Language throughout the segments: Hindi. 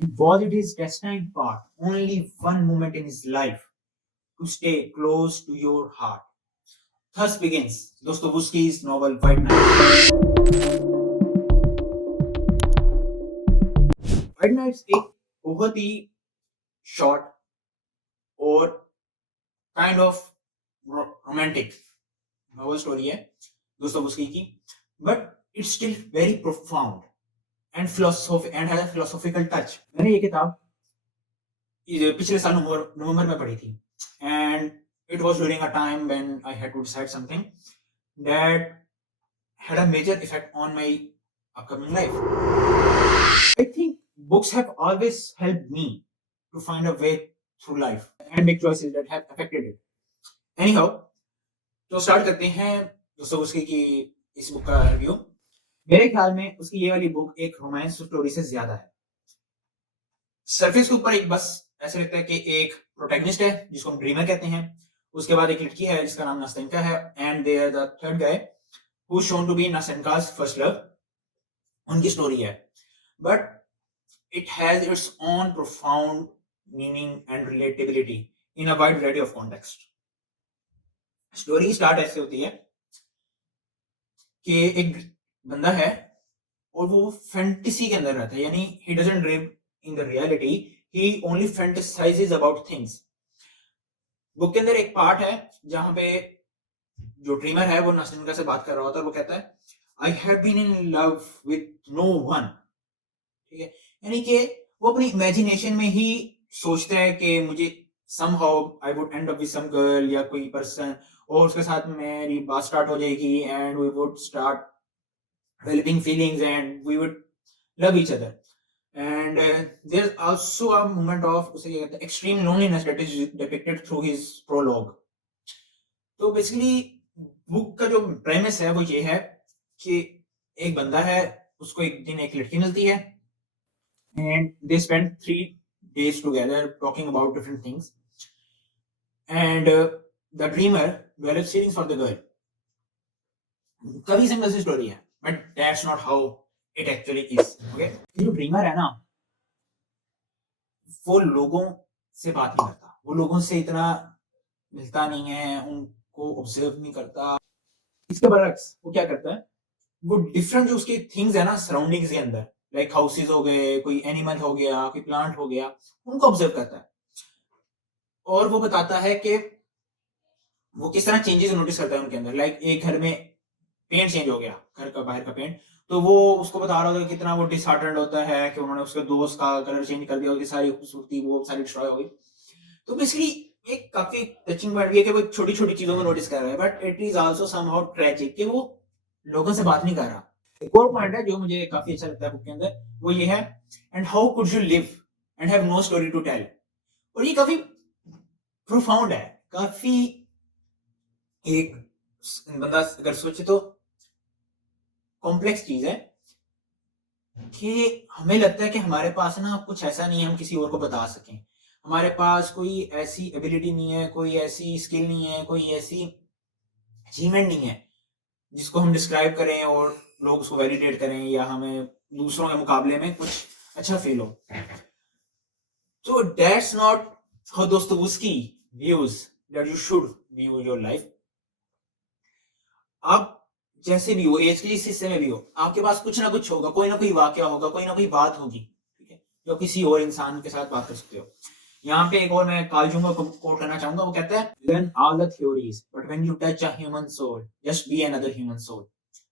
Was it his destined part, only one moment in his life, to stay close to your heart? Thus begins Dostoevsky's novel White Nights. White Nights एक बहुत ही शॉर्ट और kind of romantic novel story है दोस्तोवस्की की, but it's still very profound and philosophy and has a philosophical touch. मैंने ये किताब पिछले साल नवंबर में पढ़ी थी, and it was during a time when I had to decide something that had a major effect on my upcoming life. I think books have always helped me to find a way through life and make choices that have affected it. Anyhow, तो स्टार्ट करते हैं दोस्तोवस्की की इस बुक का रिव्यू। मेरे ख्याल में उसकी ये वाली बुक एक रोमांस स्टोरी से ज्यादा है। सरफेस के ऊपर एक बस ऐसे लगता है कि एक प्रोटैगनिस्ट है जिसको हम ड्रीमर कहते हैं, उसके बाद एक लड़की है जिसका नाम नास्टेंका है, and they are the third guy who is shown to be Nastenka's first love. उनकी स्टोरी है, but it has its own profound meaning and relatability in a wide variety of context. Story start ऐसे होती है कि एक बंदा है और वो फैंटेसी के अंदर रहता है, यानी he doesn't live in the reality, he only fantasizes about things. Book के अंदर एक पार्ट है जहां पे जो ड्रीमर है वो नास्टेंका से बात कर रहा होता है और वो कहता है I have been in love with no one. ठीक है, यानी कि वो अपनी इमेजिनेशन में ही सोचता है कि मुझे somehow I would end up with some girl या कोई पर्सन और उसके साथ मेरी बात स्टार्ट हो जाएगी and we would start developing feelings and we would love each other. And there's also a moment of उसे क्या कहते हैं extreme loneliness that is depicted through his prologue. तो बेसिकली बुक का जो प्रेमिस है वो ये है कि एक बंदा है, उसको एक दिन एक लड़की मिलती है and they spend 3 days together talking about different things, and the dreamer develops feelings for the girl. काफी सिंपल सी स्टोरी है, but that's not how it actually is. Okay, जो ड्रीमर है ना वो लोगों से बात नहीं करता, वो लोगों से इतना मिलता नहीं है, उनको ऑब्जर्व नहीं करता। इसके बरक्स वो क्या करता है, वो डिफरेंट जो उसके थिंग्स है ना सराउंडिंग्स के अंदर, लाइक हाउसेस हो गए, कोई एनिमल हो गया, कोई प्लांट हो गया, उनको ऑब्जर्व करता है और वो बताता है कि वो किस तरह चेंजेस नोटिस करता है उनके अंदर। लाइक एक घर में पेंट चेंज हो गया, घर का बाहर का पेंट, तो वो उसको बता रहा होता है कितना वो डिसहार्टेंड होता है कि उन्होंने उसके दोस्त का कलर चेंज कर दिया, उसकी सारी खूबसूरती वो सारी डिस्ट्रॉय हो गई। तो बेसिकली एक काफी टचिंग पॉइंट भी है कि वो छोटी छोटी चीजों को नोटिस कर रहा है, but it is also somehow tragic कि वो लोगों से बात नहीं कर रहा। एक और पॉइंट है जो मुझे काफी अच्छा लगता है बुक के अंदर, वो ये है and how could you live and have no story to tell. और ये काफी प्रोफाउंड है, काफी एक बंदा अगर सोचे तो कॉम्प्लेक्स चीज है कि हमें लगता है कि हमारे पास ना कुछ ऐसा नहीं है हम किसी और को बता सकें, हमारे पास कोई ऐसी एबिलिटी नहीं है, कोई ऐसी स्किल नहीं है, कोई ऐसी अचीवमेंट नहीं है जिसको हम डिस्क्राइब करें और लोग उसको वैलिडेट करें या हमें दूसरों के मुकाबले में कुछ अच्छा फील हो। तो that's not how Dostoevsky views that you should view your life. आप जैसे भी हो, एज के जिस हिस्से में भी हो, आपके पास कुछ ना कुछ होगा, कोई ना कोई वाक्य होगा, कोई ना कोई बात होगी, ठीक है, जो किसी और इंसान के साथ बात कर सकते हो। यहाँ पे एक और मैं कार्ल जूंग को कोट करना चाहूंगा, वो कहता है learn all the theories but when you touch a human soul just be another human soul.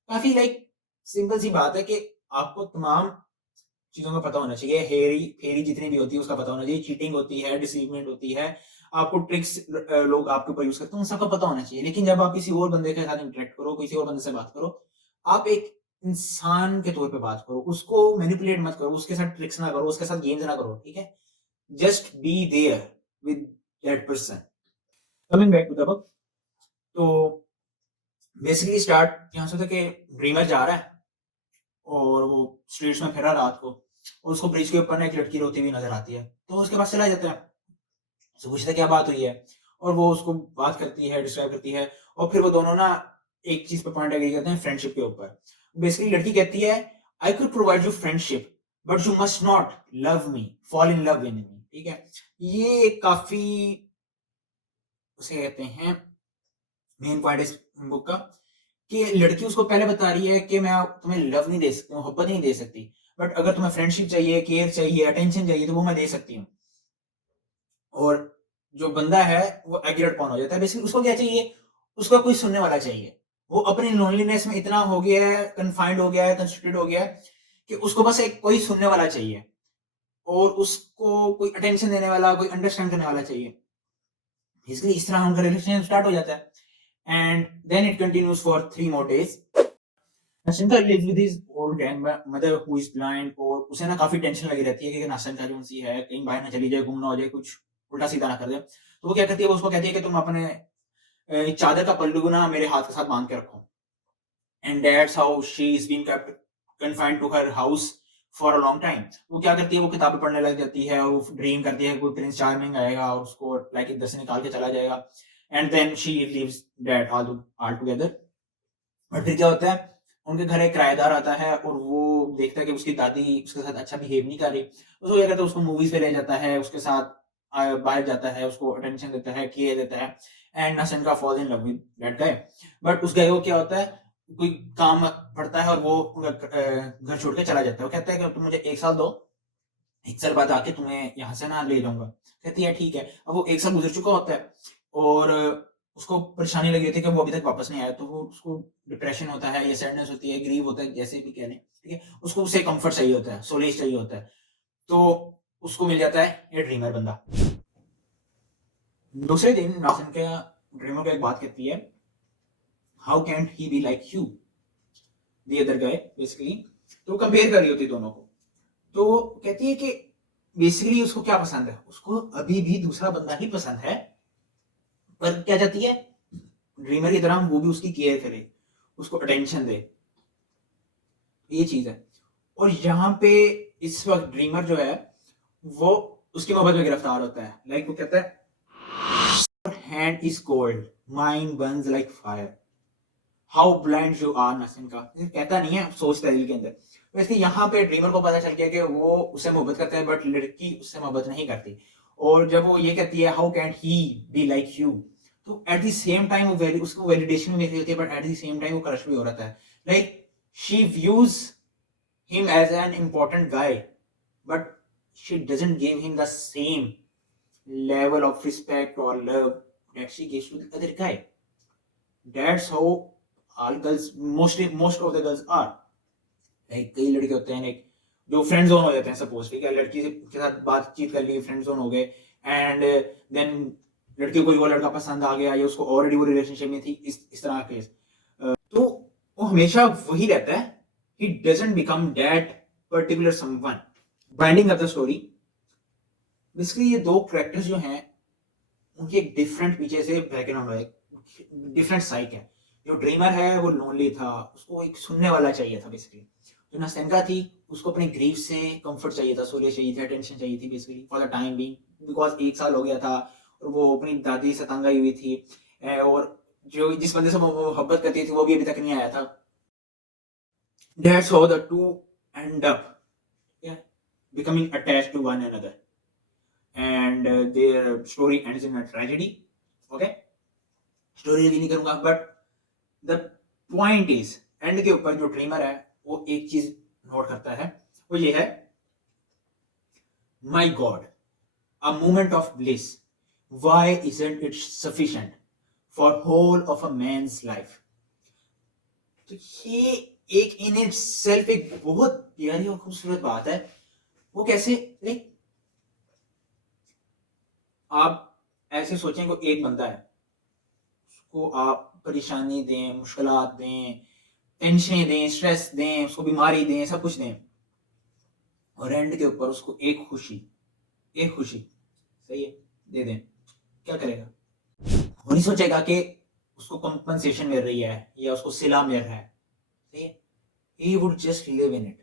काफी लाइक सिंपल सी बात है कि आपको तमाम चीजों का पता होना चाहिए, हेरी फेरी जितनी भी होती है उसका पता होना चाहिए, चीटिंग होती है, डिसीवमेंट होती है, आपको ट्रिक्स लोग आपके ऊपर यूज करते हैं उन सबका पता होना चाहिए। लेकिन जब आप किसी और बंदे के साथ इंटरेक्ट करो, किसी और बंदे से बात करो, आप एक इंसान के तौर पे बात करो, उसको मैनिपुलेट मत करो, उसके साथ ट्रिक्स ना करो, उसके साथ गेम्स ना करो, ठीक है, just be there with that person. Coming back to the book, तो बेसिकली स्टार्ट यहाँ से था कि ड्रीमर जा रहा है और वो स्ट्रीट्स में फिरा रात को, और उसको ब्रिज के ऊपर ना एक लड़की रोती हुई नजर आती है, तो उसके पास चला जाता है, उससे पूछता है क्या बात हुई है, और वो उसको बात करती है, डिस्क्राइब करती है, और फिर वो दोनों ना एक चीज पे पॉइंट एग्री करते हैं, फ्रेंडशिप के ऊपर। बेसिकली लड़की कहती है I could provide you friendship but you must not love me, fall in love with me. ठीक है, ये काफी उसे कहते हैं मेन पॉइंट इस बुक का, कि लड़की उसको पहले बता रही है कि मैं तुम्हें लव नहीं दे सकती, मोहब्बत नहीं दे सकती, बट अगर तुम्हें फ्रेंडशिप चाहिए, केयर चाहिए, अटेंशन चाहिए, तो वो मैं दे सकती हूँ। और जो बंदा है वो एग्रीड पॉन हो जाता है। बेसिकली उसको क्या चाहिए, उसका कोई सुनने वाला चाहिए। वो अपनी लोनलीनेस में इतना हो गया है, कन्फाइंड हो गया है, कंस्ट्रिक्टेड हो गया है कि उसको बस एक कोई सुनने वाला चाहिए और उसको कोई अटेंशन देने वाला, कोई अंडरस्टैंड करने वाला चाहिए। बेसिकली इस तरह उनका रिलेशनशिप स्टार्ट हो जाता है and then it continues for 3 more days। Nastenka lives with his old grandmother who is blind, और उसे ना काफी टेंशन लगी रहती है कि नासिंका जो सी है कहीं बाहर ना चली जाए, गुम ना हो जाए, कुछ उल्टा सीधा ना कर दे। तो वो क्या करती है, वो उसको कहती है कि तुम अपने चादर का पल्लू ना मेरे हाथ के साथ बांध के रखो। And that's how she is been kept confined to her house for a long time. वो क्या करती है, वो किताबें पढ़ने लग जाती है, वो ड्रीम करती है कोई प्रिंस चार्मिंग आएगा और उसको लाइक इधर से निकाल के चला जाएगा। And then she leaves that all together. और फिर क्या होता है, उनके घर एक किराएदार आता है और वो देखता है कि उसकी दादी उसके साथ अच्छा बिहेव नहीं कर रही। तो वो क्या करता है, उसको मूवीज पे ले जाता है, उसके साथ बाहर जाता है, उसको अटेंशन देता है, केयर देता है। And Nastenka fall in love with that guy. But उस गाय को क्या होता है, कोई काम पड़ता है और वो घर छोड़ के चला जाता है। वो कहता है कि तुम मुझे 1 साल दो, 1 साल बाद आके तुम्हें यहाँ से ना ले जाऊंगा। कहती है ठीक है। अब वो 1 साल गुजर चुका होता है और उसको परेशानी लगी होती है कि वो अभी तक वापस नहीं आया। तो वो उसको डिप्रेशन होता है या सैडनेस होती है, ग्रीव होता है, जैसे भी कह लें। ठीक है, उसको उसे कंफर्ट चाहिए होता है, सोलेज चाहिए होता है। तो उसको मिल जाता है ये ड्रीमर बंदा। दूसरे दिन नासन के ड्रीमर को एक बात कहती है, how can he be like you the other guy, basically. तो कंपेयर कर रही होती दोनों को। तो कहती है कि बेसिकली उसको क्या पसंद है, उसको अभी भी दूसरा बंदा ही पसंद है, पर क्या चाहती है, ड्रीमर की तरह वो भी उसकी केयर करे, उसको अटेंशन दे। ये चीज है। और यहाँ पे इस वक्त ड्रीमर जो है वो उसकी मोहब्बत में गिरफ्तार होता है। लाइक वो कहता है, hand is cold, mind burns like fire, how blind you are. Naseem का कहता नहीं है, सोचता है दिल के अंदर। वैसे यहाँ पे ड्रीमर को पता चल गया कि वो उससे मोहब्बत करता है, बट लड़की उससे मोहब्बत नहीं करती। और जब वो ये कहती है, how can he be like you, तो एट द सेम टाइम वो उसको वैलिडेशन भी मिल रही होती है, but at the same time वो क्रश भी हो रहा है। Like she views him as an important guy, but she doesn't give him the same level of respect or love that she gives to the other guy. That's how all girls, most of the girls are. Like कई लड़के होते हैं like जो फ्रेंड जोन हो जाते हैं, सपोज ठीक है, लड़की के साथ बातचीत कर ली, फ्रेंड जोन हो गए, एंड देन लड़की को कोई वो लड़का पसंद आ गया या उसको ऑलरेडी वो रिलेशनशिप में थी, इस तरह के तो वो हमेशा वही रहता है। He doesn't become that particular someone. Binding up the story, basically ये दो कैरेक्टर्स जो हैं उनकी एक डिफरेंट पीछे से बैकग्राउंड है, डिफरेंट साइक है। जो ड्रीमर है वो लोनली था, उसको एक सुनने वाला चाहिए था बेसिकली। जो नासेंका थी उसको अपने ग्रीफ से कंफर्ट चाहिए था, सोलियस चाहिए था, अटेंशन चाहिए थी basically for the time being, because 1 साल हो गया था और वो अपनी दादी से तंग आई हुई थी। और जो जिस बंदे से वो मोहब्बत करती थी वो भी अभी तक नहीं आया था। That's how the two end up, yeah, becoming attached to one another, and their story ends in a tragedy. Okay, story reveal नहीं करूंगा, but the point is and के ऊपर जो ड्रीमर है वो एक चीज नोट करता है, वो ये है, my God, a moment of bliss, why isn't it sufficient for whole of a man's life. तो ये एक इन इट सेल्फ एक बहुत प्यारी और खूबसूरत बात है। वो कैसे, लाइक आप ऐसे सोचें को एक बंदा है, उसको आप परेशानी दें, मुश्किलात दें, टेंशन दें, स्ट्रेस दें, उसको बीमारी दें, सब कुछ दें, और एंड के ऊपर उसको एक खुशी सही है दे दें, क्या करेगा? वो नहीं सोचेगा कि उसको कंपनसेशन मिल रही है या उसको सिला मिल रहा है, सही है। He would just live in it,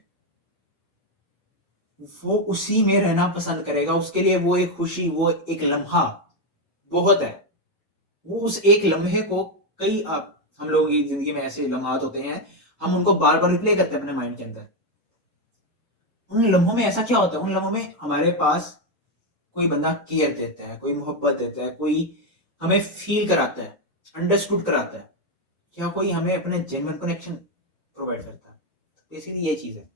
वो उसी में रहना पसंद करेगा। उसके लिए वो एक खुशी, वो एक लम्हा बहुत है। वो उस एक लम्हे को, कई आप हम लोगों की जिंदगी में ऐसे लम्हात होते हैं, हम उनको बार बार रिप्ले करते हैं अपने माइंड के अंदर। उन लम्हों में ऐसा क्या होता है, उन लम्हों में हमारे पास कोई बंदा केयर देता है, कोई मोहब्बत देता है, कोई हमें फील कराता है, अंडरस्टूड कराता है, या कोई हमें अपने जेन्युइन कनेक्शन प्रोवाइड करता है। बेसिकली ये चीज है।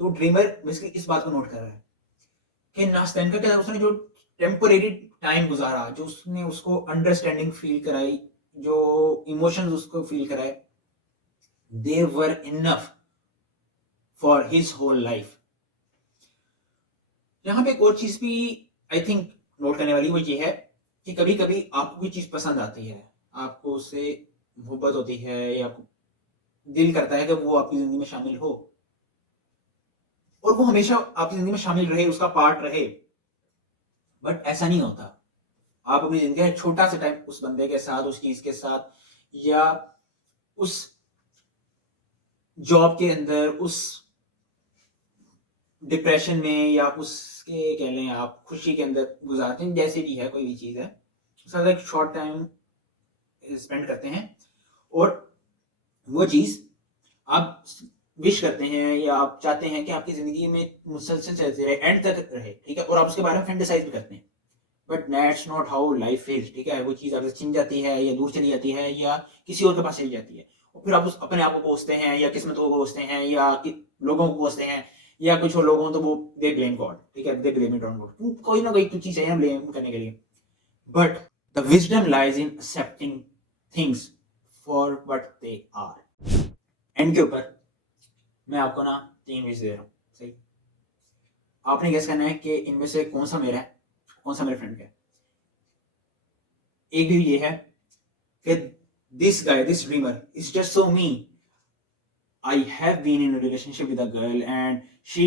तो ड्रीमर बेसिकली इस बात को नोट कर रहा है कि नास्टैन का क्या, उसने जो टेम्पोरेरी टाइम गुजारा, जो उसने उसको अंडरस्टैंडिंग फील कराई, जो इमोशंस उसको फील कराए, they were enough for his whole life. यहाँ पे एक और चीज भी आई थिंक नोट करने वाली वो ये है कि कभी कभी आपको कोई चीज पसंद आती है, आपको उससे मोहब्बत होती है, या आपको दिल करता है कि वो आपकी जिंदगी में शामिल हो, और वो हमेशा आपकी जिंदगी में शामिल रहे, उसका पार्ट रहे। बट ऐसा नहीं होता। आप अपनी जिंदगी में छोटा सा टाइम उस बंदे के साथ, उस चीज के साथ, या उस जॉब के अंदर, उस डिप्रेशन में, या उसके कह लें आप खुशी के अंदर गुजारते हैं, जैसे भी है कोई भी चीज है, उसका एक शॉर्ट टाइम स्पेंड करते हैं, और वो चीज आप विश करते हैं या आप चाहते हैं कि आपकी जिंदगी में मुसलसल चलते रहे, एंड तक रहे, ठीक है, और आप उसके बारे में फैंटेसाइज भी करते हैं। But that's not how life is, ठीक है। वो चीज आपसे छिन जाती है, या दूर चली जाती है, या किसी और के पास चली जाती है, और फिर आप उस अपने आप को कोसते हैं, या किस्मतों को कोसते हैं, या लोगों को कोसते हैं, या कुछ और लोगों तो वो दे ब्लेम गॉड, ठीक है, they blame it on God. कोई ना कोई तो चीज है ब्लेम करने के लिए। But the wisdom lies in accepting things for what they are. And के ऊपर मैं आपको ना 3 विश दे रहा हूँ, सही। आपने गेस करना है कि इनमें से कौन सा मेरा है, कौन सा मेरे फ्रेंड का है। एक भी ये है कि this guy, this dreamer is just so me. I have been in a relationship with a girl and she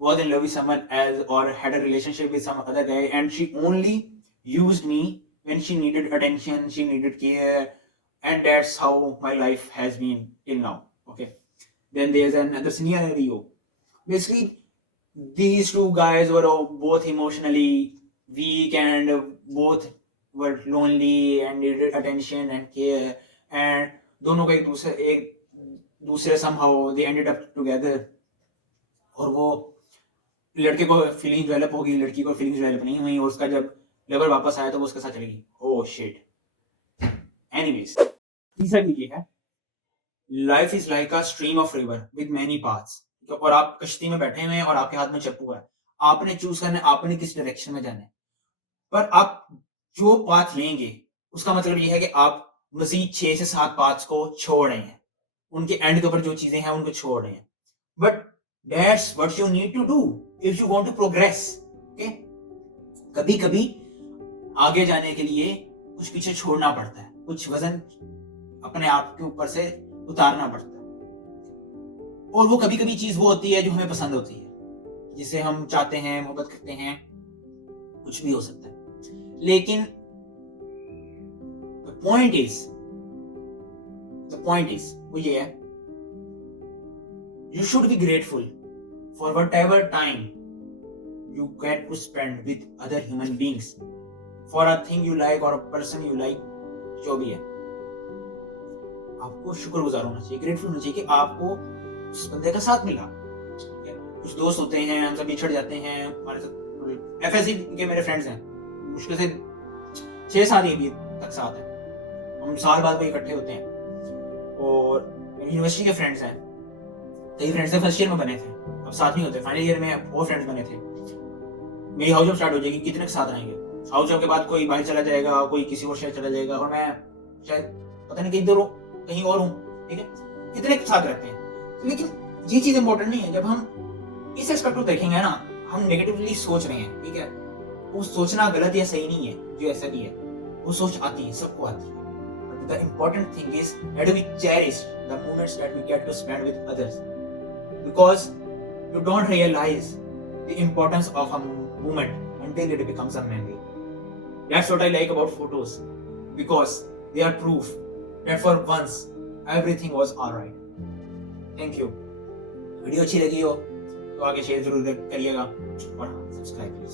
was in love with someone else or had a relationship with some other guy, and she only used me when she needed attention, she needed care, and that's how my life has been till now. Okay. Then there's another scenario. Basically, these two guys were both emotionally weak, and both were lonely and needed attention and care, and दोनों का एक दूसरे somehow they ended up together, और वो लड़के को फीलिंग डेवलप होगी, लड़की को फीलिंग डेवलप नहीं हुई, और उसका जब लवर वापस आया तो वो उसके साथ चलेगी। Oh shit. एनीवेज, तीसरा ये है, life is like a stream of river with many paths. और आप कश्ती में बैठे हुए हैं और आपके हाथ में चप्पू है, आपने चूज करना है आपने किस डायरेक्शन में जाना है। पर आप जो पाथ लेंगे उसका मतलब ये है कि आप मजीद 6 से 7 पाथ्स को छोड़ रहे हैं, उनके एंड के ऊपर जो चीजें हैं उनको छोड़ रहे हैं। But that's what you need to do if you want to progress. Okay, कभी कभी आगे जाने के लिए कुछ पीछे छोड़ना पड़ता है, कुछ वजन अपने आप के ऊपर से उतारना पड़ता है, और वो कभी कभी चीज वो होती है जो हमें पसंद होती है, जिसे हम चाहते हैं, मोहब्बत करते हैं, कुछ भी हो सकता है। लेकिन द पॉइंट इज वो ये है, you should be grateful for whatever time you get to spend with other human beings, for a thing you like or a person you like, जो भी है आपको शुक्रगुजार होना चाहिए, ग्रेटफुल होना चाहिए कि आपको उस बंदे का साथ मिला। कुछ दोस्त होते हैं, हम सब बिछड़ जाते हैं, हमारे साथ एफएससी के मेरे फ्रेंड्स हैं, मुश्किल से 6-7 ये भी तक साथ हैं, हम साल बाद भी इकट्ठे होते हैं। और यूनिवर्सिटी के फ्रेंड्स हैं, कई फ्रेंड्स फर्स्ट ईयर में बने थे, अब साथ नहीं होते, फाइनल ईयर में और फ्रेंड्स बने थे। मेरी हाउस जॉब स्टार्ट हो जाएगी, कितने के साथ रहेंगे। हाउस जॉब के बाद कोई बाहर चला जाएगा, कोई किसी और शहर चला जाएगा, और मैं शायद पता नहीं कहीं और हूँ, ठीक है, कितने के साथ रहते हैं। लेकिन ये चीज इंपॉर्टेंट नहीं है। जब हम इस एस्पेक्ट को देखेंगे ना, हम नेगेटिवली सोच रहे हैं, ठीक है, वो सोचना गलत या सही नहीं है, जो ऐसा भी है वो सोच आती है, सबको आती है। But the important thing is that we cherish the moments that we get to spend with others, because you don't realize the importance of a moment until it becomes a memory. That's what I like about photos, because they are proof that for once everything was alright. Thank you. Video अच्छी लगी हो तो आगे शेयर जरूर करिएगा, और सब्सक्राइब प्लीज।